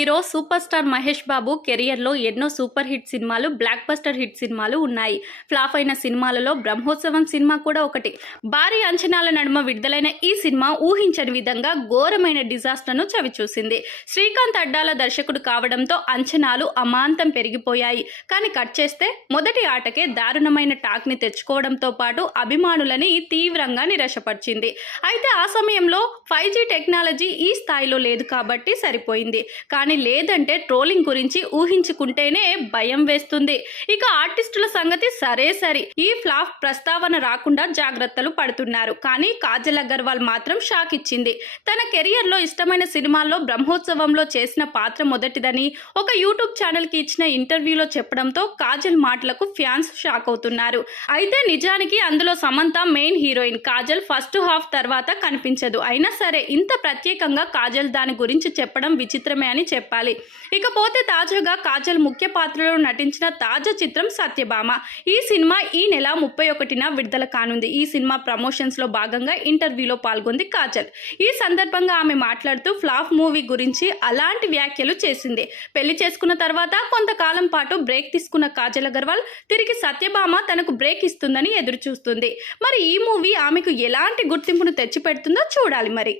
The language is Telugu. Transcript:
Hero super star Mahesh Babu కెరియర్లో ఎన్నో సూపర్ హిట్ సినిమాలు, బ్లాక్ బస్టర్ హిట్ సినిమాలు ఉన్నాయి. ఫ్లాప్ అయిన సినిమాలలో బ్రహ్మోత్సవం సినిమా కూడా ఒకటి. భారీ అంచనాల నడుమ విడుదలైన ఈ సినిమా ఊహించని విధంగా ఘోరమైన డిజాస్టర్ను చవిచూసింది. శ్రీకాంత్ అడ్డాల దర్శకుడు కావడంతో అంచనాలు అమాంతం పెరిగిపోయాయి. కానీ కట్ చేస్తే మొదటి ఆటకే దారుణమైన టాక్ ని తెచ్చుకోవడంతో పాటు అభిమానులని తీవ్రంగా నిరాశపరిచింది. అయితే ఆ సమయంలో 5G టెక్నాలజీ ఈ స్థాయిలో లేదు కాబట్టి సరిపోయింది. కానీ లేదంటే ట్రోలింగ్ గురించి ఊహించుకుంటేనే భయం వేస్తుంది. ఇక ఆర్టిస్టుల సంగతి సరే, ఈ ఫ్లాప్ ప్రస్తావన రాకుండా జాగ్రత్తలు పడుతున్నారు. కానీ కాజల్ అగర్వాల్ మాత్రం షాక్ ఇచ్చింది. తన కెరియర్ లో ఇష్టమైన సినిమాల్లో బ్రహ్మోత్సవంలో చేసిన పాత్ర మొదటిదని ఒక యూట్యూబ్ ఛానల్ కి ఇచ్చిన ఇంటర్వ్యూలో చెప్పడంతో కాజల్ మాటలకు ఫ్యాన్స్ షాక్ అవుతున్నారు. అయితే నిజానికి అందులో Samantha main heroine. Kajal first half తర్వాత కనిపించదు. అయినా సరే ఇంత ప్రత్యేకంగా కాజల్ దాని గురించి చెప్పడం విచిత్రమే అని చెప్పాలి. ఇకపోతే తాజాగా కాజల్ ముఖ్య పాత్రలో నటించిన తాజా చిత్రం సత్యభామ. ఈ సినిమా ఈ నెల 31న విడుదల కానుంది. ఈ సినిమా ప్రమోషన్స్ లో భాగంగా ఇంటర్వ్యూలో పాల్గొంది కాజల్. ఈ సందర్భంగా ఆమె మాట్లాడుతూ ఫ్లాప్ మూవీ గురించి అలాంటి వ్యాఖ్యలు చేసింది. పెళ్లి చేసుకున్న తర్వాత కొంతకాలం పాటు బ్రేక్ తీసుకున్న కాజల్ అగర్వాల్ తిరిగి సత్యభామ తనకు బ్రేక్ ఇస్తుందని ఎదురు చూస్తుంది. మరి ఈ మూవీ ఆమెకు ఎలాంటి గుర్తింపును తెచ్చిపెడుతుందో చూడాలి మరి.